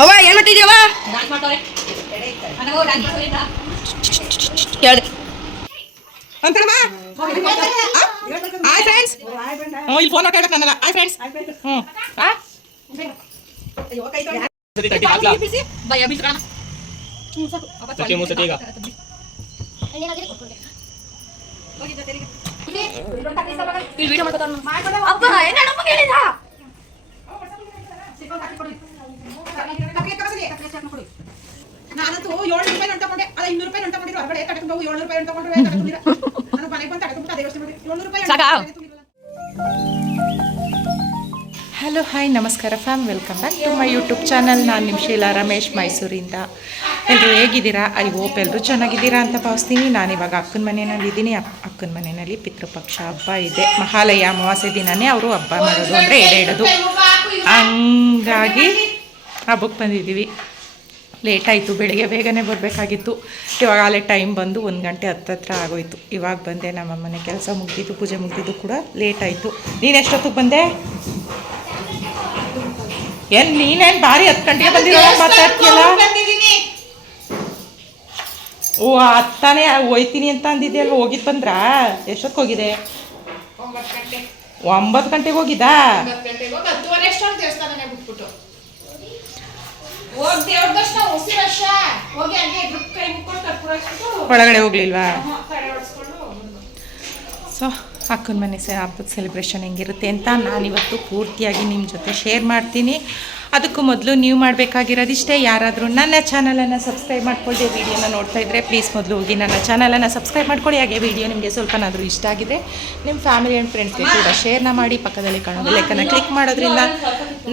ಅವ್ವ ಏನ್ ಮಾಡ್ತಿದ್ಯವ ಹೇಳ್ದೆ ಅಂತಮ್ಮ ಹಾಯ್ ಫ್ರೆಂಡ್ಸ್ ಹ್ಞೂ ಇಲ್ಲಿ ಫೋನ್ ನನ್ನಲ್ಲ ಹಾಯ್ ಫ್ರೆಂಡ್ಸ್ ಹ್ಞೂ. ಆ? ಭಯ ಬೀಳ್ಸ್ಕೊಳಣ. ಸತ್ಯ ಮೂರು ಸತಿ ಈಗ. ಇಲ್ಲಿ ವಿಡಿಯೋ ಮಾಡ್ಕೊತಾರ ಅಬ್ಬ ಏನಾಡು ಹೇಳಿದ ನಾನಂತೂ ಏಳು ರೂಪಾಯಿ ಅಂತ ತಗೊಂಡೆ ಅದ ಇನ್ನೂರು ರೂಪಾಯಿ ನೋಟ್ ತಗೊಂಡಿದ್ರು ಹೊರಗಡೆ ಕಟ್ಕೊಂಡು ಹೋಗಿ ಏಳ್ನೂರು ರೂಪಾಯಿ ಅಂತ ತಗೊಂಡ್ರೆ ನಾನು ಮನೆಗೆ ಏಳ್ನೂರು ರೂಪಾಯಿ? ಹಲೋ ಹಾಯ್ ನಮಸ್ಕಾರ fam welcome back to my YouTube channel ನಾನು ನಿಮ್ಮ ಶೀಲಾ ರಮೇಶ್ ಮೈಸೂರಿಂದ. ಎಲ್ಲರೂ ಹೇಗಿದ್ದೀರಾ? ಐ ಹೋಪ್ ಎಲ್ಲರೂ ಚೆನ್ನಾಗಿದ್ದೀರಾ ಅಂತ ಭಾವಿಸ್ತೀನಿ. ನಾನಿವಾಗ ಅಕ್ಕನ ಮನೆಯಲ್ಲಿ ಇದ್ದೀನಿ. ಅಕ್ಕನ ಮನೆಯಲ್ಲಿ ಪಿತೃಪಕ್ಷ ಹಬ್ಬ ಇದೆ. ಮಹಾಲಯ ಅಮಾವಾಸ್ಯೆ ದಿನವೇ ಅವರು ಹಬ್ಬ ಮಾಡೋದು ಅಂದರೆ ಎಡೆ ಇಡೋದು. ಹಂಗಾಗಿ ಹಬ್ಬಕ್ಕೆ ಬಂದಿದ್ದೀವಿ. ಲೇಟ್ ಆಯಿತು, ಬೆಳಿಗ್ಗೆ ಬೇಗನೆ ಬರಬೇಕಾಗಿತ್ತು. ಇವಾಗ ಅಲ್ಲೇ ಟೈಮ್ ಬಂದು ಒಂದು ಗಂಟೆ ಹತ್ತತ್ರ ಆಗೋಯ್ತು. ಇವಾಗ ಬಂದೆ, ನಮ್ಮ ಮನೆ ಕೆಲಸ ಮುಗ್ದಿದ್ದು, ಪೂಜೆ ಮುಗಿದಿದ್ದು ಕೂಡ ಲೇಟ್ ಆಯಿತು. ನೀನು ಎಷ್ಟೊತ್ತಿಗೆ ಬಂದೆ? ಏನ್ ನೀನೇನ್ ಭಾರಿ ಹತ್ತು ಗಂಟೆಗೆ ಬಂದಿರೋ ಮಾತಾಡ್ತೀಯಲ್ಲ? ಓ ಹತ್ತಾನೆ ಹೋಯ್ತೀನಿ ಅಂತ ಅಂದಿದ್ದೆ ಹೋಗಿದ್ ಬಂದ್ರಾ? ಎಷ್ಟೊತ್ತಿಗೆ ಹೋಗಿದೆ? ಒಂಬತ್ತು ಗಂಟೆಗೆ ಹೋಗಿದ್ದಾ? ಒಳಗಡೆ ಹೋಗ್ಲಿಲ್ವಾ? ಸೊ ಅಕ್ಕನ ಮನೆ ಸೇ ಹಬ್ಬದ ಸೆಲೆಬ್ರೇಷನ್ ಹೆಂಗಿರುತ್ತೆ ಅಂತ ನಾನಿವತ್ತು ಪೂರ್ತಿಯಾಗಿ ನಿಮ್ಮ ಜೊತೆ ಶೇರ್ ಮಾಡ್ತೀನಿ. ಅದಕ್ಕೂ ಮೊದಲು ನೀವು ಮಾಡಬೇಕಾಗಿರೋದಿಷ್ಟೇ ಯಾರಾದರೂ ನನ್ನ ಚಾನಲನ್ನು ಸಬ್ಸ್ಕ್ರೈಬ್ ಮಾಡ್ಕೊಳ್ಳಿ ವೀಡಿಯೋನ ನೋಡ್ತಾ ಇದ್ದರೆ ಪ್ಲೀಸ್ ಮೊದಲು ಹೋಗಿ ನನ್ನ ಚಾನಲನ್ನು ಸಬ್ಸ್ಕ್ರೈಬ್ ಮಾಡ್ಕೊಳ್ಳಿ ಹಾಗೆ ವಿಡಿಯೋ ನಿಮಗೆ ಸ್ವಲ್ಪನಾದರೂ ಇಷ್ಟ ಆಗಿದೆ ನಿಮ್ಮ ಫ್ಯಾಮಿಲಿ ಆ್ಯಂಡ್ ಫ್ರೆಂಡ್ಸ್ಗೆ ಕೂಡ ಶೇರ್ನ ಮಾಡಿ, ಪಕ್ಕದಲ್ಲಿ ಕಾಣೋ ಲೆಕ್ಕನ ಕ್ಲಿಕ್ ಮಾಡೋದ್ರಿಂದ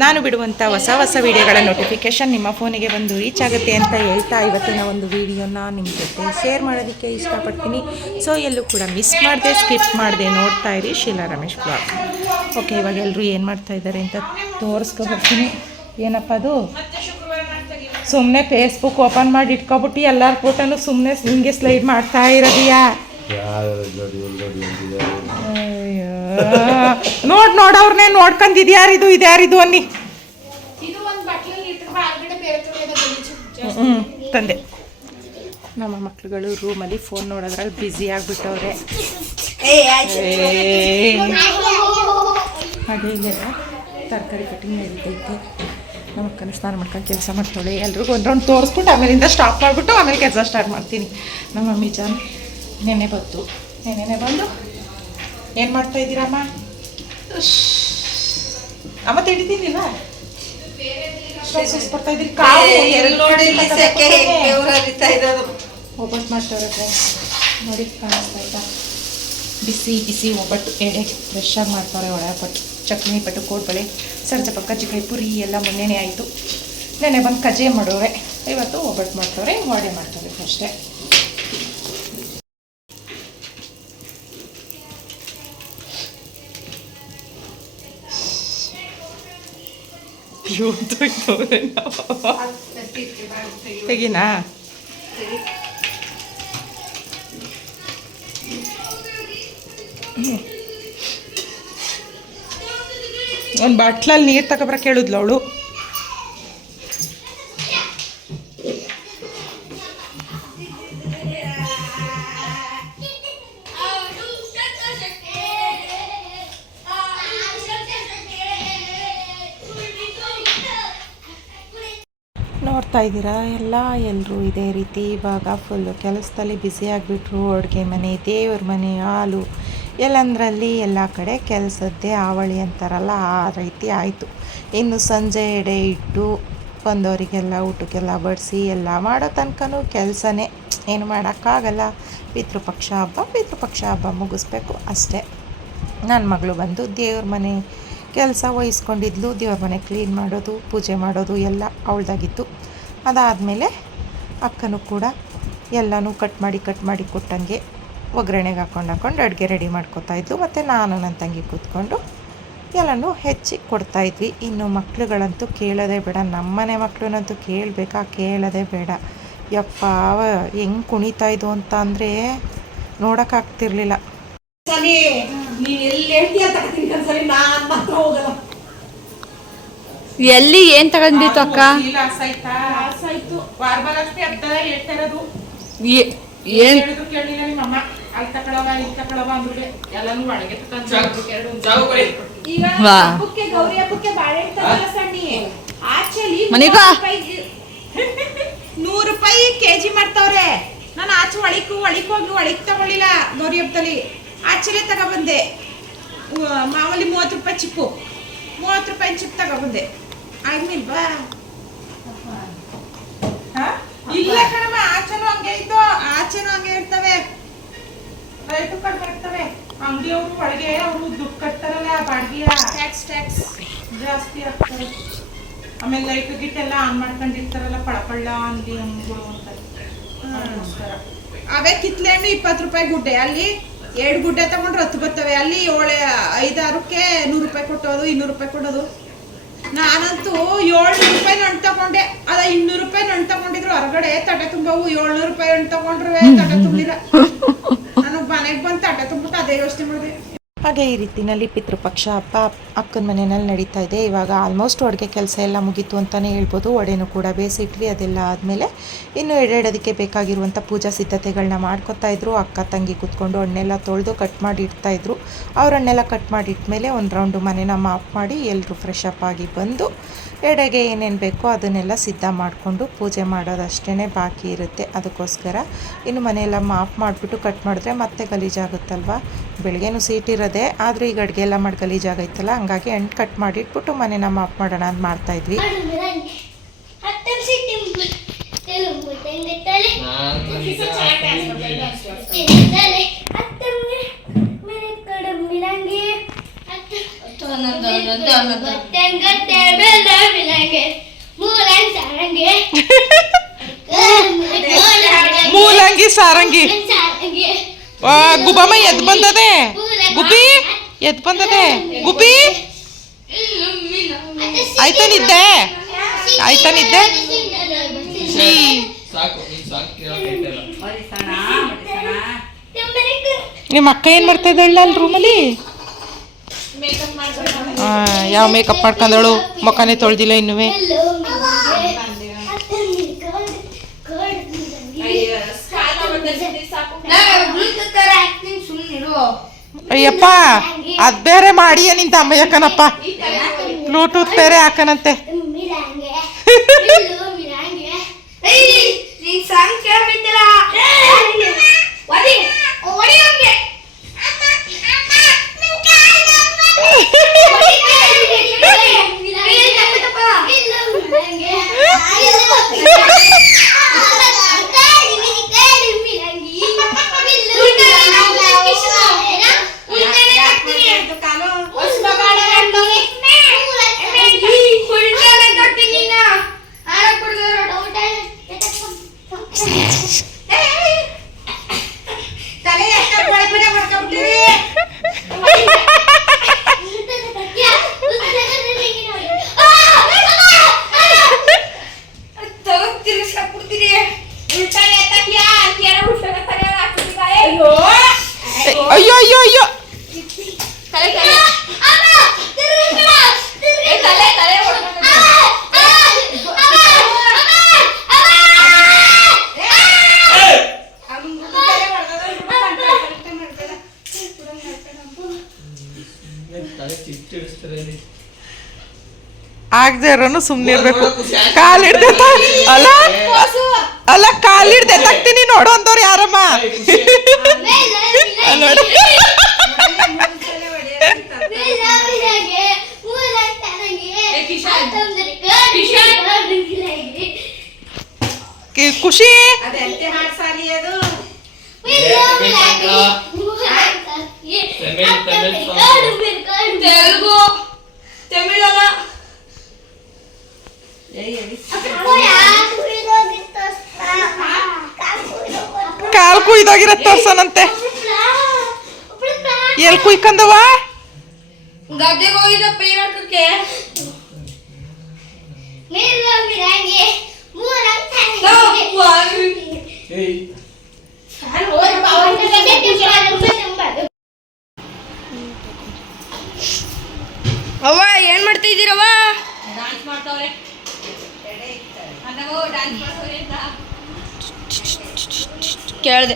ನಾನು ಬಿಡುವಂಥ ಹೊಸ ಹೊಸ ವೀಡಿಯೋಗಳ ನೋಟಿಫಿಕೇಷನ್ ನಿಮ್ಮ ಫೋನಿಗೆ ಬಂದು ರೀಚ್ ಆಗುತ್ತೆ ಅಂತ ಹೇಳ್ತಾ ಇವತ್ತಿನ ಒಂದು ವೀಡಿಯೋನ ನಿಮ್ಮ ಜೊತೆ ಶೇರ್ ಮಾಡೋದಕ್ಕೆ ಇಷ್ಟಪಡ್ತೀನಿ. ಸೊ ಎಲ್ಲೂ ಕೂಡ ಮಿಸ್ ಮಾಡಿದೆ ಸ್ಕಿಪ್ ಮಾಡಿದೆ ನೋಡ್ತಾ ಇರಿ ಶೀಲಾ ರಮೇಶ್ ಬ್ಲಾಗ್ ಓಕೆ ಇವಾಗ ಎಲ್ಲರೂ ಏನು ಮಾಡ್ತಾ ಇದ್ದಾರೆ ಅಂತ ತೋರಿಸ್ಕೊಬರ್ತೀನಿ ಏನಪ್ಪ ಅದು? ಸುಮ್ಮನೆ ಫೇಸ್ಬುಕ್ ಓಪನ್ ಮಾಡಿ ಇಟ್ಕೊಬಿಟ್ಟು ಎಲ್ಲರ ಫೋಟೋನು ಸುಮ್ಮನೆ ಹಿಂಗೆ ಸ್ಲೈಡ್ ಮಾಡ್ತಾ ಇರೋದಿಯಾ? ಅಯ್ಯೋ. ನೋಡ್ ನೋಡ್ ಅವ್ರನ್ನೇ ಇದ್ಯಾರಿದು ಯಾರಿದು ಇದು ಯಾರಿದು ಅನ್ನಿ ಹ್ಞೂ ತಂದೆ. ನಮ್ಮ ಮಕ್ಳುಗಳು ರೂಮಲ್ಲಿ ಫೋನ್ ನೋಡೋದ್ರಲ್ಲಿ ಬ್ಯುಸಿ ಆಗಿಬಿಟ್ಟವ್ರೆ. ಹಾಗೆ ತರಕಾರಿ ಕಟಿಂಗ್ ನಡೀತೈತೆ. ನಮ್ಮ ಅಕ್ಕನ ಸ್ನಾನ ಮಾಡ್ಕೊಂಡು ಕೆಲಸ ಮಾಡ್ತಾಳೆ. ಎಲ್ರಿಗೂ ಒಂದು ರೌಂಡ್ ತೋರಿಸ್ಬಿಟ್ಟು ಆಮೇಲಿಂದ ಸ್ಟಾಪ್ ಮಾಡಿಬಿಟ್ಟು ಆಮೇಲೆ ಕೆಲಸ ಸ್ಟಾರ್ಟ್ ಮಾಡ್ತೀನಿ. ನಮ್ಮ ಮಮ್ಮಿ ಜಾನ್ ನೆನೆ ಬಂತು. ನೆನೆ ಬಂದು ಏನು ಮಾಡ್ತಾ ಇದ್ದೀರಮ್ಮ? ಅಮ್ಮ ಬರ್ತಾ ಇದ್ರಿ ಎರಡು ಒಬ್ಬಟ್ಟು ಮಾಡ್ತಾವ್ರೆ ನೋಡಿ ಕಾಣಿಸ್ತಾ ಇದ್ದ ಬಿಸಿ ಬಿಸಿ ಒಬ್ಬಟ್ಟು ಎಡೆ ಫ್ರೆಶ್ ಆಗಿ ಮಾಡ್ತಾರೆ ಒಳಪಟ್ಟು ಚಟ್ನಿ ಪಟ್ಟು ಕೋಡ್ಬಳೆ ಪಕ್ಕ ಕಜ್ಜಿಕಾಯಿ ಪುರಿ ಎಲ್ಲ ಮೊನ್ನೆನೇ ಆಯಿತು. ನೆನೆ ಬಂದು ಕಜ್ಜಾಯ ಮಾಡೋರೆ. ಇವತ್ತು ಒಬ್ಬಟ್ಟು ಮಾಡ್ತವ್ರೆ, ವಾಡೆ ಮಾಡ್ತವ್ರೆ ಅಷ್ಟೇ. ತೆಗಿನಾ? ಒಂದು ಬಾಟ್ಲಲ್ಲಿ ನೀರು ತಗೊಬರ ಕೇಳಿದ್ಲು ಅವಳು. ನೋಡ್ತಾ ಇದ್ದೀರಾ? ಎಲ್ಲ ಎಲ್ಲರೂ ಇದೇ ರೀತಿ ಇವಾಗ ಫುಲ್ಲು ಕೆಲಸದಲ್ಲಿ ಬ್ಯುಸಿ ಆಗಿಬಿಟ್ರು, ಅಡುಗೆ ಮನೆ, ದೇವ್ರ ಮನೆ, ಹಾಲು. ಎಲ್ಲಂದ್ರಲ್ಲಿ ಎಲ್ಲ ಕಡೆ ಕೆಲಸದ್ದೇ ಆವಳಿ ಅಂತಾರಲ್ಲ, ಆ ರೀತಿ ಆಯಿತು. ಇನ್ನು ಸಂಜೆ ಎಡೆ ಇಟ್ಟು ಬಂದವರಿಗೆಲ್ಲ, ಊಟಕ್ಕೆಲ್ಲ ಬಡಿಸಿ ಎಲ್ಲ ಮಾಡೋ ತನಕನೂ ಕೆಲಸನೇ. ಏನು ಮಾಡೋಕ್ಕಾಗಲ್ಲ. ಪಿತೃಪಕ್ಷ ಹಬ್ಬ ಪಿತೃಪಕ್ಷ ಹಬ್ಬ ಮುಗಿಸ್ಬೇಕು ಅಷ್ಟೇ. ನನ್ನ ಮಗಳು ಬಂದು ದೇವ್ರ ಮನೆ ಕೆಲಸ ವಹಿಸ್ಕೊಂಡಿದ್ಲು. ದೇವ್ರ ಮನೆ ಕ್ಲೀನ್ ಮಾಡೋದು, ಪೂಜೆ ಮಾಡೋದು ಎಲ್ಲ ಅವಳ್ದಾಗಿತ್ತು. ಅದಾದಮೇಲೆ ಅಕ್ಕನೂ ಕೂಡ ಎಲ್ಲನೂ ಕಟ್ ಮಾಡಿ ಕಟ್ ಮಾಡಿ ಕೊಟ್ಟಂಗೆ ಒಗ್ಗರಣೆಗೆ ಹಾಕೊಂಡು ಹಾಕೊಂಡು ಅಡುಗೆ ರೆಡಿ ಮಾಡ್ಕೊತಾ ಇದ್ದು ಮತ್ತು ನಾನು ನನ್ನ ತಂಗಿ ಕೂತ್ಕೊಂಡು ಎಲ್ಲನೂ ಹೆಚ್ಚಿ ಕೊಡ್ತಾಯಿದ್ವಿ ಇನ್ನು ಮಕ್ಳುಗಳಂತೂ ಕೇಳೋದೇ ಬೇಡ. ನಮ್ಮನೆ ಮಕ್ಕಳನ್ನಂತೂ ಕೇಳಬೇಕಾ? ಕೇಳೋದೇ ಬೇಡ. ಯಪ್ಪ ಅವ ಹೆಂಗೆ ಕುಣಿತಾ ಇದ್ವು ಅಂತ ಅಂದರೆ ನೋಡೋಕ್ಕಾಗ್ತಿರ್ಲಿಲ್ಲ ಎಲ್ಲಿ ಏನ್ ತಗೊಂಡಿತ್ತು ಅಕ್ಕ? ಏನ್? ನಿಮ್ಮಮ್ಮ ಅಲ್ಲಿ ತಕೊಳವ ಇಲ್ಲಿ ತಕೊಳವ ಅಂದ್ರೆ ಎಲ್ಲಾನು ಒಳಗೆ ಈಗ. ಹಬ್ಬಕ್ಕೆ ಗೌರಿ ಹಬ್ಬಕ್ಕೆ ಬಾಳೆಹಣ್ಣು ತಗೊಳ್ಳ ಸಣ್ಣಿ? ಆಚೆಲಿ ಮನಿಕಾ. ನೂರು ರೂಪಾಯಿ ಕೆಜಿ ಮಾಡ್ತಾವ್ರೆ. ನಾನು ಆಚೆ ಒಳಿಕು ಒಳಿಕ್ ಹೋಗಿ ಒಳಿಕ್ ತಗೊಳ್ಳಿಲ್ಲ ಗೌರಿ ಹಬ್ಬದಲ್ಲಿ. ಆಚೆಲೆ ತಗೊಬಂದೆ. ಮಾಮೂಲಿ ಮೂವತ್ತು ರೂಪಾಯಿ ಚಿಪ್ಪು. ಮೂವತ್ತು ರೂಪಾಯಿ ಚಿಪ್ ತಗೊಬಂದೆ. ಆಗ್ನಿಲ್ವಾ ಇಲ್ಲ ಕಣಮ್ಮ ಆಚೆನೂ ಹಂಗೆ ಇದ್ದು ಆಚೆ ರೈಟ್ ಕಡಿಮೆ ಅಂಗಡಿ ಅಂಗಡಿಯವರು ಒಳಗೆ ಅವರು ದುಡ್ಡು ಕಟ್ತಾರಲ್ಲ ಬಾಡಿಗೆಯ. ಟ್ಯಾಕ್ಸ್ ಟ್ಯಾಕ್ಸ್ ಜಾಸ್ತಿ ಆಗ್ತಾರೆ ಆಮೇಲೆ ಲೈಟ್ ಗಿಟ್ ಎಲ್ಲ ಆನ್ ಮಾಡ್ಕೊಂಡಿರ್ತಾರಲ್ಲ ಪಳಪಳ್ಳ ಅಂಗಡಿ ಅಂಗಡಿಗಳು ಅಂತ. ಅವೇ ಕಿತ್ಲೆ ಹಣ್ಣು ಇಪ್ಪತ್ತು ರೂಪಾಯಿ ಗುಡ್ಡೆ. ಅಲ್ಲಿ ಎರಡು ಗುಡ್ಡೆ ತಗೊಂಡ್ರೆ ಹತ್ತು ಬರ್ತವೆ. ಅಲ್ಲಿ ಏಳು ಐದಾರಕ್ಕೆ ನೂರು ರೂಪಾಯಿ ಕೊಟ್ಟೋದು ಇನ್ನೂರು ರೂಪಾಯಿ ಕೊಡೋದು. ನಾನಂತೂ ಏಳ್ನೂರು ರೂಪಾಯಿ ಹಣ್ಣು ತಗೊಂಡೆ. ಅದ ಇನ್ನೂರು ರೂಪಾಯಿ ಹಣ್ಣು ತಗೊಂಡಿದ್ರು ಹೊರಗಡೆ ತಟ್ಟೆ ತುಂಬವು ಏಳ್ನೂರು ರೂಪಾಯಿ ಹಣ್ಣು ತಗೊಂಡ್ರೆ ತಟ್ಟೆ ತುಂಬಿರ ಮನೆಗೆ ಬಂದು ತಟ್ಟೆ ತುಂಬಿಟ್ಟು ಅದೇ ಯೋಚನೆ ಮಾಡಿದೆ. ಹಾಗೆ ಈ ರೀತಿಯಲ್ಲಿ ಪಿತೃಪಕ್ಷ ಹಬ್ಬ ಅಕ್ಕನ ಮನೆಯಲ್ಲಿ ನಡೀತಾ ಇದೆ. ಇವಾಗ ಆಲ್ಮೋಸ್ಟ್ ಅಡುಗೆ ಕೆಲಸ ಎಲ್ಲ ಮುಗೀತು ಅಂತಲೇ ಹೇಳ್ಬೋದು. ಒಡೆನೂ ಕೂಡ ಬೇಯಿಸಿಟ್ವಿ. ಅದೆಲ್ಲ ಆದಮೇಲೆ ಇನ್ನು ಎಡೆಡೋದಕ್ಕೆ ಬೇಕಾಗಿರುವಂಥ ಪೂಜಾ ಸಿದ್ಧತೆಗಳನ್ನ ಮಾಡ್ಕೊತಾ ಇದ್ರು. ಅಕ್ಕ, ತಂಗಿ ಕೂತ್ಕೊಂಡು ಹಣ್ಣೆಲ್ಲ ತೊಳೆದು ಕಟ್ ಮಾಡಿ ಇಡ್ತಾಯಿದ್ರು ಅವ್ರ ಹಣ್ಣೆಲ್ಲ ಕಟ್ ಮಾಡಿ ಇಟ್ಮೇಲೆ ಒಂದು ರೌಂಡು ಮನೆನ ಮಾಪ್ ಮಾಡಿ ಎಲ್ಲರೂ ಫ್ರೆಶ್ ಅಪ್ ಆಗಿ ಬಂದು ಎಡೆಗೆ ಏನೇನು ಬೇಕೋ ಅದನ್ನೆಲ್ಲ ಸಿದ್ಧ ಮಾಡಿಕೊಂಡು ಪೂಜೆ ಮಾಡೋದಷ್ಟೇ ಬಾಕಿ ಇರುತ್ತೆ. ಅದಕ್ಕೋಸ್ಕರ ಇನ್ನು ಮನೆಯೆಲ್ಲ ಮಾಪ್ ಮಾಡಿಬಿಟ್ಟು ಕಟ್ ಮಾಡಿದ್ರೆ ಮತ್ತೆ ಗಲೀಜಾಗುತ್ತಲ್ವ? ಬೆಳಗ್ಗೆನೂ ಸೀಟ್ ಇರೋದೆ ಆದರೂ ಈಗ ಅಡುಗೆ ಎಲ್ಲ ಮಾಡಿ ಗಲೀಜಾಗೈತಲ್ಲ ಹಂಗಾಗಿ ಎಂಡ್ ಕಟ್ ಮಾಡಿ ಇಟ್ಬಿಟ್ಟು ಮನೆನ ಮಾಪ್ ಮಾಡೋಣ ಅಂತ ಮಾಡ್ತಾಯಿದ್ವಿ ಮೂಲಂಗಿ ಸಾರಂಗಿ. ಗುಬಾಮ ಎದ್ ಬಂದದೆ. ಗುಬ್ಬಿ ಎದ್ ಬಂದದೆ. ಗುಬ್ಬಿ ಆಯ್ತಾ ನಿದ್ದೆ ಆಯ್ತಾ ನಿದ್ದೆ ನಿಮ್ಮ ಅಕ್ಕ ಏನು ಮಾಡ್ತಾ ಇದ್ದಾಳ ಅಲ್ಲಿ ರೂಮಲ್ಲಿ ಯಾವ ಮೇಕಪ್ ಮಾಡ್ಕೊಂಡಳು ಮುಖನೇ ತೊಳ್ದಿಲ್ಲ ಇನ್ನುವೆ. ಅಯ್ಯಪ್ಪ ಅದ್ ಬೇರೆ ಮಾಡಿಯೇ ನಿಂತ ಅಮ್ಮಯ್ಯಕ್ಕನಪ್ಪ ಬ್ಲೂಟೂತ್ ಬೇರೆ ಹಾಕನಂತೆ. ಇರೋನು ಸುಮ್ಮನೆ ಇರ್ಬೇಕು. ಕಾಲ್ ಹಿಡ್ದೆ ತ- ಅಲ್ಲ? ಅಲ್ಲ ಕಾಲ್ ಹಿಡ್ದೆ ತಗ್ತೀನಿ ನೋಡು ಅಂತವ್ರು ಯಾರಮ್ಮ? ನೋಡು. ಕಿ- ಖುಷಿ ಕುಯ್ಕಂದವ ಗದ್ದೆಗೆ ಹೋಗಿದ್ದ ಪೈ ಮಾಡ್ಕಕ್ಕೆ ಏಯ್ ಅವ್ವ ಏನ್ ಮಾಡ್ತಾ ಇದ್ದೀರವ್ವ ಮಾಡ್ತಾವ್ರೆ. ಅನ್ನವೋ ಡ್ಯಾನ್ಸ್ ಮಾಡ್ತಾವ್ರೆ ಅಂತ. ಕೇಳಿದೆ.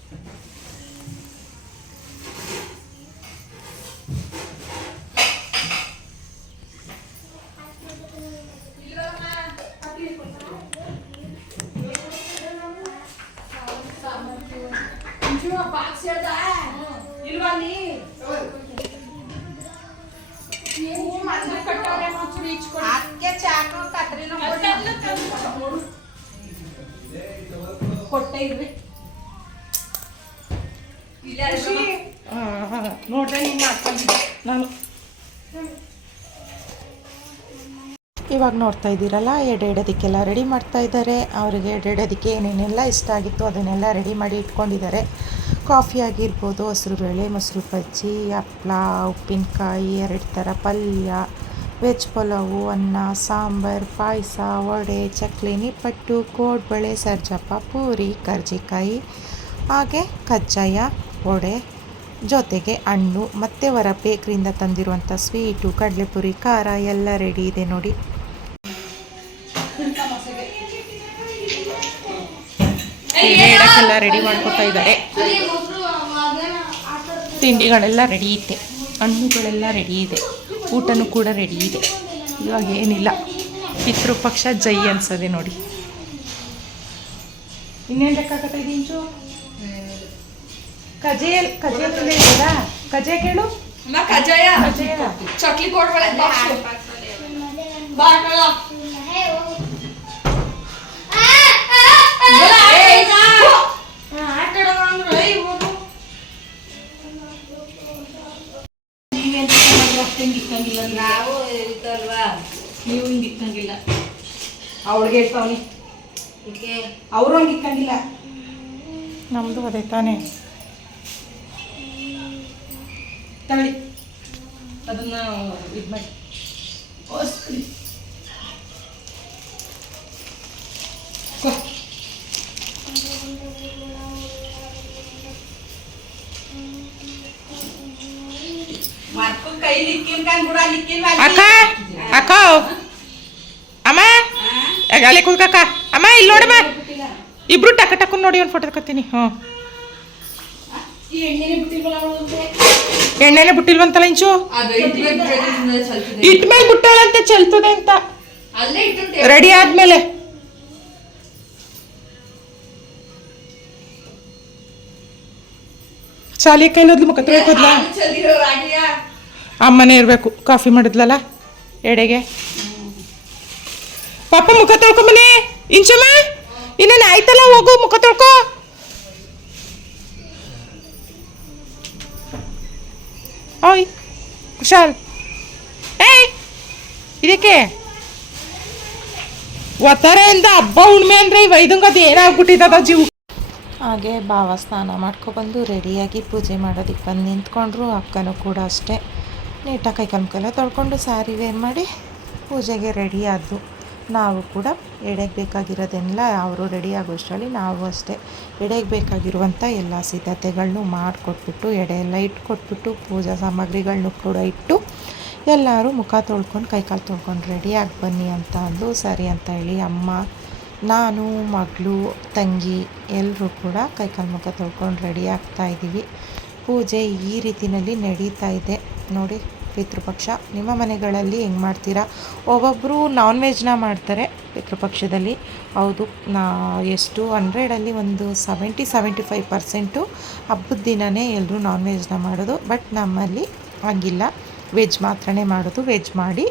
ಅದಕ್ಕೆ ಚಾಕು ಕತ್ರಿನ ಕೊಟ್ಟೆ ಇರ್ರಿ ನೋಡ್ರೆ ಇವಾಗ ನೋಡ್ತಾ ಇದ್ದೀರಲ್ಲ, ಎಡೆ ಇಡೋದಕ್ಕೆಲ್ಲ ರೆಡಿ ಮಾಡ್ತಾ ಇದ್ದಾರೆ. ಅವರಿಗೆ ಎಡೆ ಇಡೋದಕ್ಕೆ ಏನೇನೆಲ್ಲ ಇಷ್ಟ ಆಗಿತ್ತು ಅದನ್ನೆಲ್ಲ ರೆಡಿ ಮಾಡಿ ಇಟ್ಕೊಂಡಿದ್ದಾರೆ. ಕಾಫಿ ಆಗಿರ್ಬೋದು, ಹಸಿರು ಬೇಳೆ, ಮೊಸರು ಬಜ್ಜಿ ಹಪ್ಪಳ ಉಪ್ಪಿನಕಾಯಿ, ಎರಡು ಥರ ಪಲ್ಯ, ವೆಜ್ ಪಲಾವು, ಅನ್ನ, ಸಾಂಬಾರು, ಪಾಯಸ, ವಡೆ ಚಕ್ಲಿ ನಿಪ್ಪಟ್ಟು ಕೋಡ್ಬಳೆ ಸರ್ಜಪ್ಪ, ಪೂರಿ, ಕರ್ಜಿಕಾಯಿ, ಹಾಗೆ ಕಜ್ಜಾಯ, ವಡೆ, ಜೊತೆಗೆ ಹಣ್ಣು, ಮತ್ತು ಹೊರ ಬೇಕ್ರಿಯಿಂದ ತಂದಿರುವಂಥ ಸ್ವೀಟು, ಕಡಲೆಪುರಿ, ಖಾರ, ಎಲ್ಲ ರೆಡಿ ಇದೆ ನೋಡಿ. ಇಡಕ್ಕೆಲ್ಲ ರೆಡಿ ಮಾಡ್ಕೊತಾ ಇದ್ದಾರೆ. ತಿಂಡಿಗಳೆಲ್ಲ ರೆಡಿ ಇದೆ. ಹಣ್ಣುಗಳೆಲ್ಲ ರೆಡಿ ಇದೆ. ಊಟನೂ ಕೂಡ ರೆಡಿ ಇದೆ. ಇವಾಗ ಏನಿಲ್ಲ. ಪಿತೃಪಕ್ಷ ಜೈ ಅನ್ಸದೆ ನೋಡಿ. ಇನ್ನೇನು ಲೆಕ್ಕಾಕತ್ತ ಇದೆ ಇಂಚು ಕಜೆ ಕಜೇಲ್ ಹೇಳಿದ ಕಜೆ ಕೇಳು. ಕಜಾಯ. ಕಜೆಯ. ಚಕ್ಲಿ ಕೊಡ್ಬೇಡ ಬಾಟಲ ನಾವು ನೀವು ಹಿಂಗೆ ಇಕ್ಕಂಗಿಲ್ಲ ಅವಳಿಗೆ ಇರ್ತಾವನಿ ಅವರು ಹಂಗೆ ಇಕ್ಕಂಗಿಲ್ಲ ನಮ್ಮದು ಅದೇ ತಾನೇ. ತಗೊಳ್ಳಿ. ಅದನ್ನ ಇದು ಮಾಡಿ. ಓಸ್ಬಿಡಿ. ಕೊ. ಅಕ್ಕ ಅಕ್ಕ ಅಮ್ಮ ಅಲ್ಲಿ ಕುಲ್ಕಕ್ಕ ಅಮ್ಮ ಇಲ್ಲಿ ನೋಡಮ್ಮ ಇಬ್ರು ಟಕ ಟಕ್ಕ ನೋಡಿ ಒಂದು ಫೋಟೋ ತಗೋತೀನಿ. ಹ್ಞೂ ಎಣ್ಣೆನೆ ಬಿಟ್ಟಿಲ್ವಂತಲ್ಲ ಇಂಚು? ಇಟ್ ಮೇಲೆ ಬಿಟ್ಟಾಳಂತೆ ಚೆಲ್ತದೆ ಅಂತ. ರೆಡಿ ಆದ್ಮೇಲೆ. ಶಾಲೆ ಕೈಲೋದ್ಲು ಮುಖ ತೊಳ್ಕೋದ್ಲ? ಅಮ್ಮನೇ ಇರಬೇಕು. ಕಾಫಿ ಮಾಡಿದ್ಲಲ್ಲ? ಎಡೆಗೆ. ಪಾಪ ಮುಖ ತೊಳ್ಕೊಂಬನೆ ಇಂಚಮ್ಮ, ಇನ್ನೇನು ಆಯ್ತಲ್ಲ ಹೋಗು, ಮುಖ ತೊಳ್ಕೊ. ಓಯ್, ಕುಶಾಲ್. ಏಯ್, ಇದಕ್ಕೆ? ಒತ್ತಾರೆಯಿಂದ ಹಬ್ಬ ಹುಣ್ಮೆ ಅಂದರೆ ವೈದಂಗ ಅದು ಏನಾಗ್ಬಿಟ್ಟಿದ್ದದ ಜೀವ? ಹಾಗೆ ಭಾವ ಸ್ನಾನ ಮಾಡ್ಕೊಬಂದು ರೆಡಿಯಾಗಿ ಪೂಜೆ ಮಾಡೋದಕ್ಕೆ ಬಂದು ನಿಂತ್ಕೊಂಡ್ರು ಅಕ್ಕನೂ ಕೂಡ ಅಷ್ಟೇ. ನೀಟಾಗಿ ಕೈ ಕಮ್ಕೆಲ್ಲ ತೊಳ್ಕೊಂಡು ಸಾರಿ ವೇರ್ ಮಾಡಿ ಪೂಜೆಗೆ ರೆಡಿ ಆದ್ದು. ನಾವು ಕೂಡ ಎಡೆಗೆ ಬೇಕಾಗಿರೋದೆಲ್ಲ ಅವರು ರೆಡಿ ಆಗೋಷ್ಟರಲ್ಲಿ ನಾವು ಅಷ್ಟೇ. ಎಡೆಗೆ ಬೇಕಾಗಿರುವಂಥ ಎಲ್ಲ ಸಿದ್ಧತೆಗಳನ್ನೂ ಮಾಡಿಕೊಟ್ಬಿಟ್ಟು, ಎಡೆ ಎಲ್ಲ ಇಟ್ಕೊಟ್ಬಿಟ್ಟು, ಪೂಜಾ ಸಾಮಗ್ರಿಗಳನ್ನೂ ಕೂಡ ಇಟ್ಟು ಎಲ್ಲರೂ ಮುಖ ತೊಳ್ಕೊಂಡು ಕೈಕಾಲು ತೊಳ್ಕೊಂಡು ರೆಡಿಯಾಗಿ ಬನ್ನಿ ಅಂತ ಅಂದು ಸರಿ ಅಂತ ಹೇಳಿ ಅಮ್ಮ, ನಾನು, ಮಗಳು, ತಂಗಿ ಎಲ್ಲರೂ ಕೂಡ ಕೈಕಾಲು ಮುಖ ತೊಳ್ಕೊಂಡು ರೆಡಿ ಆಗ್ತಾ ಇದ್ದೀವಿ. ಪೂಜೆ ಈ ರೀತಿಯಲ್ಲಿ ನಡೀತಾ ಇದೆ. ನೋಡಿ, ಪಿತೃಪಕ್ಷ, ನಿಮ್ಮ ಮನೆಗಳಲ್ಲಿ ಹೆಂಗೆ ಮಾಡ್ತೀರಾ? ಒಬ್ಬೊಬ್ಬರು ನಾನ್ ವೆಜ್ನ ಮಾಡ್ತಾರೆ ಪಿತೃಪಕ್ಷದಲ್ಲಿ. ಹೌದು, ನಾ ಎಷ್ಟು ಹಂಡ್ರೆಡಲ್ಲಿ ಒಂದು ಸೆವೆಂಟಿ ಸೆವೆಂಟಿ ಫೈವ್ ಪರ್ಸೆಂಟು ಹಬ್ಬದ ದಿನವೇ ಎಲ್ಲರೂ ನಾನ್ ವೆಜ್ನ ಮಾಡೋದು ಬಟ್ ನಮ್ಮಲ್ಲಿ ಹಾಗಿಲ್ಲ. ವೆಜ್ ಮಾತ್ರನೇ ಮಾಡೋದು, ವೆಜ್ ಮಾಡಿ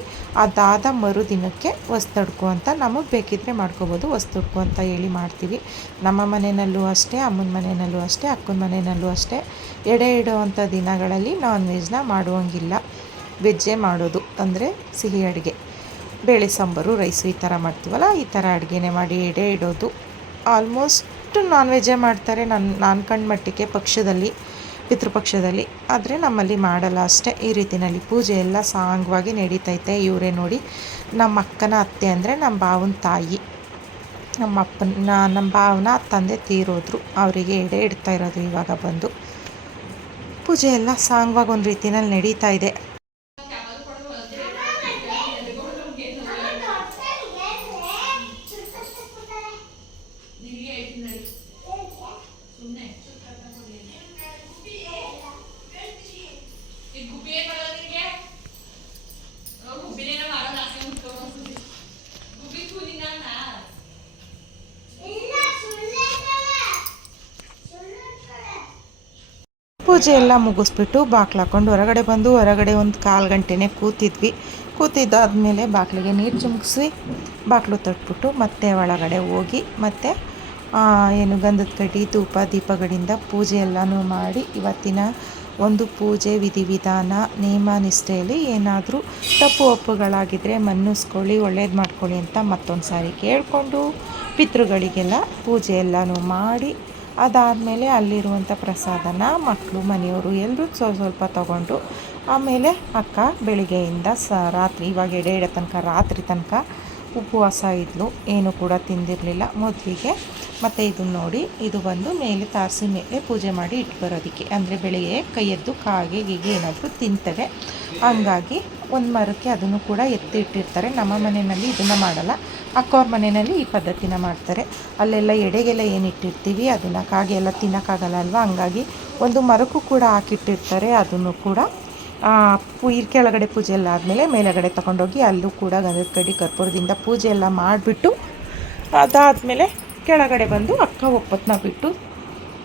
ಅದಾದ ಮರುದಿನಕ್ಕೆ ಹೊಸ್ತಡ್ಕು ಅಂತ ನಮಗೆ ಬೇಕಿದ್ದರೆ ಮಾಡ್ಕೋಬೋದು ಹೊಸ್ತಡ್ಕು ಅಂತ ಹೇಳಿ ಮಾಡ್ತೀವಿ. ನಮ್ಮ ಮನೆಯಲ್ಲೂ ಅಷ್ಟೇ, ಅಮ್ಮನ ಮನೆಯಲ್ಲೂ ಅಷ್ಟೇ, ಅಕ್ಕನ ಮನೆಯಲ್ಲೂ ಅಷ್ಟೇ. ಎಡೆ ಇಡುವಂಥ ದಿನಗಳಲ್ಲಿ ನಾನ್ ವೆಜ್ನ ಮಾಡುವಂಗಿಲ್ಲ. ವೆಜ್ಜೇ ಮಾಡೋದು ಅಂದರೆ ಸಿಹಿ ಅಡುಗೆ. ಬೇಳೆ ಸಾಂಬಾರು, ರೈಸು ಈ ಥರ ಮಾಡ್ತೀವಲ್ಲ, ಈ ಥರ ಅಡುಗೆನೇ ಮಾಡಿ ಎಡೆ ಇಡೋದು. ಆಲ್ಮೋಸ್ಟ್ ನಾನ್ ವೆಜ್ಜೇ ಮಾಡ್ತಾರೆ. ನನ್ನ ನಾನು ಕಣ್ಮಟ್ಟಿಗೆ ಪಕ್ಷದಲ್ಲಿ ಪಿತೃಪಕ್ಷದಲ್ಲಿ. ಆದರೆ ನಮ್ಮಲ್ಲಿ ಮಾಡಲ್ಲ ಅಷ್ಟೇ. ಈ ರೀತಿಯಲ್ಲಿ ಪೂಜೆ ಎಲ್ಲ ಸಾಂಗ್ವಾಗಿ ನಡೀತೈತೆ. ಇವರೇ ನೋಡಿ, ನಮ್ಮ ಅಕ್ಕನ ಅತ್ತೆ ಅಂದರೆ ನಮ್ಮ ಭಾವನ ತಾಯಿ. ನಮ್ಮ ಅಪ್ಪನ, ನಮ್ಮ ಭಾವನ ತಂದೆ ತೀರೋದ್ರು. ಅವರಿಗೆ ಎಡೆ ಇಡ್ತಾ ಇರೋದು ಇವಾಗ ಬಂದು. ಪೂಜೆ ಎಲ್ಲ ಸಾಂಗ್ವಾಗಿ ಒಂದು ರೀತಿಯಲ್ಲಿ ನಡೀತಾ ಇದೆ. ಪೂಜೆ ಎಲ್ಲ ಮುಗಿಸ್ಬಿಟ್ಟು ಬಾಕ್ಲು ಹಾಕೊಂಡು ಹೊರಗಡೆ ಬಂದು ಹೊರಗಡೆ ಒಂದು ಕಾಲು ಗಂಟೆನೇ ಕೂತಿದ್ವಿ. ಕೂತಿದ್ದಾದಮೇಲೆ ಬಾಗಿಲಿಗೆ ನೀರು ಚಿಮುಕಿಸಿ ಬಾಗಿಲು ತಟ್ಬಿಟ್ಟು ಮತ್ತೆ ಒಳಗಡೆ ಹೋಗಿ ಮತ್ತೆ ಏನು ಗಂಧದ ಕಡ್ಡಿ, ಧೂಪ, ದೀಪಗಳಿಂದ ಪೂಜೆ ಎಲ್ಲನೂ ಮಾಡಿ ಇವತ್ತಿನ ಒಂದು ಪೂಜೆ ವಿಧಿವಿಧಾನ ನಿಯಮ ನಿಷ್ಠೆಯಲ್ಲಿ ಏನಾದರೂ ತಪ್ಪು ಒಪ್ಪುಗಳಾಗಿದ್ದರೆ ಮನ್ನಿಸ್ಕೊಳ್ಳಿ, ಒಳ್ಳೇದು ಮಾಡ್ಕೊಳ್ಳಿ ಅಂತ ಮತ್ತೊಂದು ಸಾರಿ ಕೇಳಿಕೊಂಡು ಪಿತೃಗಳಿಗೆಲ್ಲ ಪೂಜೆ ಎಲ್ಲನೂ ಮಾಡಿ ಅದಾದಮೇಲೆ ಅಲ್ಲಿರುವಂಥ ಪ್ರಸಾದನ ಮಕ್ಕಳು, ಮನೆಯವರು ಎಲ್ಲರೂ ಸ್ವಲ್ಪ ಸ್ವಲ್ಪ ತಗೊಂಡು ಆಮೇಲೆ ಅಕ್ಕ ಬೆಳಿಗ್ಗೆಯಿಂದ ಸ ರಾತ್ರಿ, ಇವಾಗ ಎಡೆ ತನಕ, ರಾತ್ರಿ ತನಕ ಉಪವಾಸ ಇದ್ಲು. ಏನು ಕೂಡ ತಿಂದಿರಲಿಲ್ಲ. ಮೊದಲಿಗೆ ಮತ್ತು ಇದು ನೋಡಿ, ಇದು ಬಂದು ಮೇಲೆ ತಾರಸಿ ಮೇಲೆ ಪೂಜೆ ಮಾಡಿ ಇಟ್ಟು ಬರೋದಕ್ಕೆ. ಅಂದರೆ ಬೆಳಿಗ್ಗೆ ಕೈ ಎದ್ದು ಕಾಗೆ, ಗೀಗೆ ಏನಾದರೂ ತಿಂತವೆ. ಹಂಗಾಗಿ ಒಂದು ಮರಕ್ಕೆ ಅದನ್ನು ಕೂಡ ಎತ್ತಿ ಇಟ್ಟಿರ್ತಾರೆ. ನಮ್ಮ ಮನೆಯಲ್ಲಿ ಇದನ್ನು ಮಾಡಲ್ಲ. ಅಕ್ಕವ್ರ ಮನೆಯಲ್ಲಿ ಈ ಪದ್ಧತಿನ ಮಾಡ್ತಾರೆ. ಅಲ್ಲೆಲ್ಲ ಎಡೆಗೆಲ್ಲ ಏನು ಇಟ್ಟಿರ್ತೀವಿ? ಅದನ್ನು ಕಾಗೆ ಎಲ್ಲ ತಿನ್ನೋಕ್ಕಾಗಲ್ಲ ಅಲ್ವಾ? ಹಂಗಾಗಿ ಒಂದು ಮರಕ್ಕೂ ಕೂಡ ಹಾಕಿಟ್ಟಿರ್ತಾರೆ. ಅದನ್ನು ಕೂಡ ಈ ಕೆಳಗಡೆ ಪೂಜೆ ಎಲ್ಲ ಆದಮೇಲೆ ಮೇಲೆಗಡೆ ತಗೊಂಡೋಗಿ ಅಲ್ಲೂ ಕೂಡ ಗಂಧದ ಕಡ್ಡಿ ಕರ್ಪೂರದಿಂದ ಪೂಜೆ ಎಲ್ಲ ಮಾಡಿಬಿಟ್ಟು ಅದಾದಮೇಲೆ ಕೆಳಗಡೆ ಬಂದು ಅಕ್ಕ ಒಪ್ಪತ್ನ ಬಿಟ್ಟು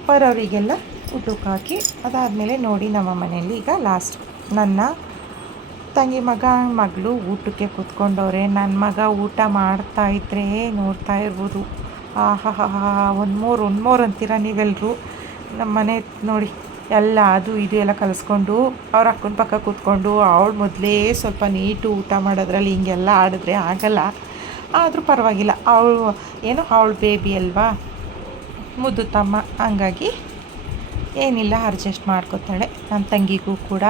ಬರೋರಿಗೆಲ್ಲ ಊಟಕ್ಕೆ ಹಾಕಿ, ಅದಾದಮೇಲೆ ನೋಡಿ ನಮ್ಮ ಮನೆಯಲ್ಲಿ ಈಗ ಲಾಸ್ಟ್ ನನ್ನ ತಂಗಿ ಮಗ, ಮಗಳು ಊಟಕ್ಕೆ ಕೂತ್ಕೊಂಡವ್ರೆ. ನನ್ನ ಮಗ ಊಟ ಮಾಡ್ತಾ ಇದ್ರೆ ನೋಡ್ತಾ ಇರ್ಬೋದು. ಆಹಾಹಾ ಒಂದು ಮೋರ್, ಒಂದು ಮೂರು ಅಂತೀರ ನೀವೆಲ್ಲರೂ ನಮ್ಮ ಮನೆ ನೋಡಿ, ಎಲ್ಲ ಅದು ಇದು ಎಲ್ಲ ಕಲಿಸ್ಕೊಂಡು ಅವ್ರ ಅಕ್ಕನ ಪಕ್ಕ ಕೂತ್ಕೊಂಡು, ಅವಳು ಮೊದಲೇ ಸ್ವಲ್ಪ ನೀಟು ಊಟ ಮಾಡೋದ್ರಲ್ಲಿ ಹಿಂಗೆಲ್ಲ ಆಡಿದ್ರೆ ಆಗಲ್ಲ. ಆದರೂ ಪರವಾಗಿಲ್ಲ. ಅವಳು ಏನು ಅವಳು ಬೇಬಿ ಅಲ್ವಾ? ಮುದ್ದು ತಮ್ಮ. ಹಂಗಾಗಿ ಏನಿಲ್ಲ ಅಡ್ಜಸ್ಟ್ ಮಾಡ್ಕೋತಾಳೆ. ನನ್ನ ತಂಗಿಗೂ ಕೂಡ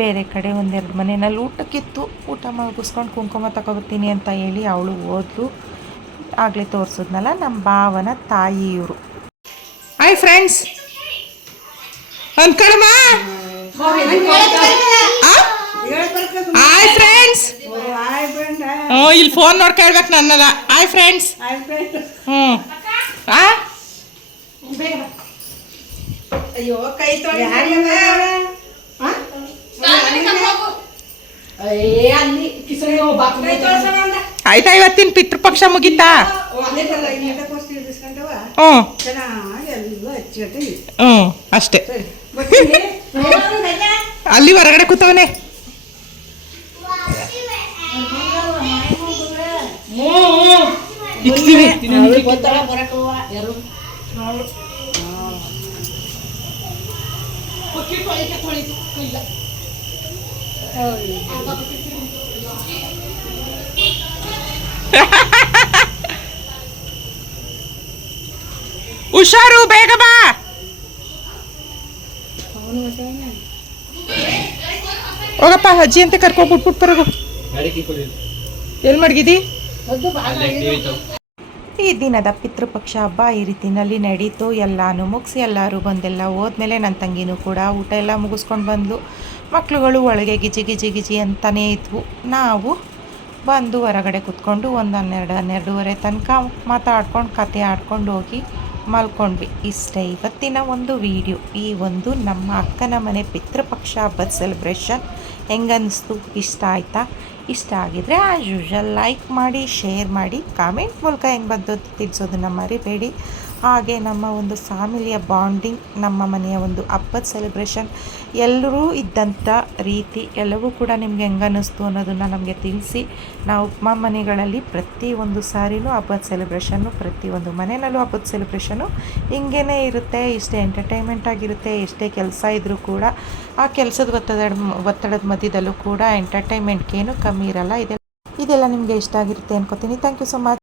ಬೇರೆ ಕಡೆ ಒಂದೆರಡು ಮನೆಯಲ್ಲಿ ಊಟಕ್ಕಿತ್ತು. ಊಟ ಮುಗಿಸ್ಕೊಂಡು ಕುಂಕುಮ ತಗೊಬರ್ತೀನಿ ಅಂತ ಹೇಳಿ ಅವಳು ಓದ್ಲು ಆಗಲೇ ತೋರಿಸಿದ್ನಲ್ಲ ನಮ್ಮ ಭಾವನ ತಾಯಿ ಇವರು ಹಾಯ್ ಫ್ರೆಂಡ್ಸ್ ಅನ್ಕಳಮ್ಮ ಹಾಯ್ ಫ್ರೆಂಡ್ಸ್ ಹ್ಞೂ ಇಲ್ಲಿ ಫೋನ್ ನೋಡ್ಕೊಳ್ಬೇಕು ನನ್ನಲ್ಲ ಹಾಯ್ ಫ್ರೆಂಡ್ಸ್ ಹ್ಞೂ. ಆ? ಅಯ್ಯೋ ಕೈ ಆಯ್ತಾ ಇವತ್ತಿನ ಪಿತೃಪಕ್ಷ ಮುಗೀತಾ? ಹ್ಞೂ. ಹ್ಞೂ ಅಷ್ಟೇ. ಅಲ್ಲಿ ಹೊರಗಡೆ ಕೂತವನೆ. ಹುಷಾರು ಬೇಗ ಬಾ ಹೋಗಪ್ಪ ಅಜ್ಜಿ ಅಂತ ಕರ್ಕೊಬಿಟ್ಬಿಟ್ಟು ಬರೋಗು ಎಲ್ಲಿ ಮಡಗಿದಿ ಈ ದಿನದ ಪಿತೃಪಕ್ಷ ಹಬ್ಬ ಈ ರೀತಿನಲ್ಲಿ ನಡೀತು. ಎಲ್ಲಾನು ಮುಗಿಸಿ, ಎಲ್ಲರೂ ಬಂದೆಲ್ಲ ಹೋದ್ಮೇಲೆ ನನ್ನ ತಂಗಿನೂ ಕೂಡ ಊಟ ಎಲ್ಲ ಮುಗಿಸ್ಕೊಂಡು ಬಂದ್ಲು. ಮಕ್ಕಳುಗಳು ಒಳಗೆ ಗಿಜಿ ಗಿಜಿ ಗಿಜಿ ಅಂತಲೇ ಇದ್ವು. ನಾವು ಬಂದು ಹೊರಗಡೆ ಕೂತ್ಕೊಂಡು ಒಂದು ಹನ್ನೆರಡು, ಹನ್ನೆರಡೂವರೆ ತನಕ ಮಾತಾಡ್ಕೊಂಡು, ಕತೆ ಆಡ್ಕೊಂಡು ಹೋಗಿ ಮಲ್ಕೊಂಡ್ವಿ. ಇಷ್ಟೇ ಇವತ್ತಿನ ಒಂದು ವಿಡಿಯೋ. ಈ ಒಂದು ನಮ್ಮ ಅಕ್ಕನ ಮನೆ ಪಿತೃಪಕ್ಷ ಹಬ್ಬದ ಸೆಲೆಬ್ರೇಷನ್ ಹೆಂಗನ್ನಿಸ್ತು ಇಷ್ಟ ಆಯಿತಾ? ಇಷ್ಟ ಆಗಿದರೆ ಆ್ಯಸ್ ಯೂಶಲ್ ಲೈಕ್ ಮಾಡಿ ಶೇರ್ ಮಾಡಿ ಕಾಮೆಂಟ್ ಮೂಲಕ ಹೆಂಗೆ ಬಂತು ತಿಳಿಸೋದನ್ನ ಮರಿಬೇಡಿ. ಹಾಗೆ ನಮ್ಮ ಒಂದು ಫ್ಯಾಮಿಲಿಯ ಬಾಂಡಿಂಗ್, ನಮ್ಮ ಮನೆಯ ಒಂದು ಹಬ್ಬದ ಸೆಲೆಬ್ರೇಷನ್ ಎಲ್ಲರೂ ಇದ್ದಂಥ ರೀತಿ, ಎಲ್ಲವೂ ಕೂಡ ನಿಮ್ಗೆ ಹೆಂಗೆ ಅನ್ನಿಸ್ತು ಅನ್ನೋದನ್ನು ನಮಗೆ ತಿಳಿಸಿ, ನಾವು ನಮ್ಮ ಮನೆಗಳಲ್ಲಿ ಪ್ರತಿ ಒಂದು ಸಾರಿನೂ ಹಬ್ಬದ ಸೆಲೆಬ್ರೇಷನ್ನು ಪ್ರತಿಯೊಂದು ಮನೆಯಲ್ಲೂ ಹಬ್ಬದ ಸೆಲೆಬ್ರೇಷನ್ನು ಹಿಂಗೇ ಇರುತ್ತೆ, ಇಷ್ಟೇ ಎಂಟರ್ಟೈನ್ಮೆಂಟ್ ಆಗಿರುತ್ತೆ, ಎಷ್ಟೇ ಕೆಲಸ ಇದ್ದರೂ ಕೂಡ ಆ ಕೆಲಸದ ಒತ್ತಡ ಒತ್ತಡದ ಮಧ್ಯದಲ್ಲೂ ಕೂಡ ಎಂಟರ್ಟೈನ್ಮೆಂಟ್ಗೇನು ಕಮ್ಮಿ ಇರಲ್ಲ. ಇದೆಲ್ಲ ಇದೆಲ್ಲ ನಿಮಗೆ ಇಷ್ಟ ಆಗಿರುತ್ತೆ ಅನ್ಕೋತೀನಿ. Thank you so much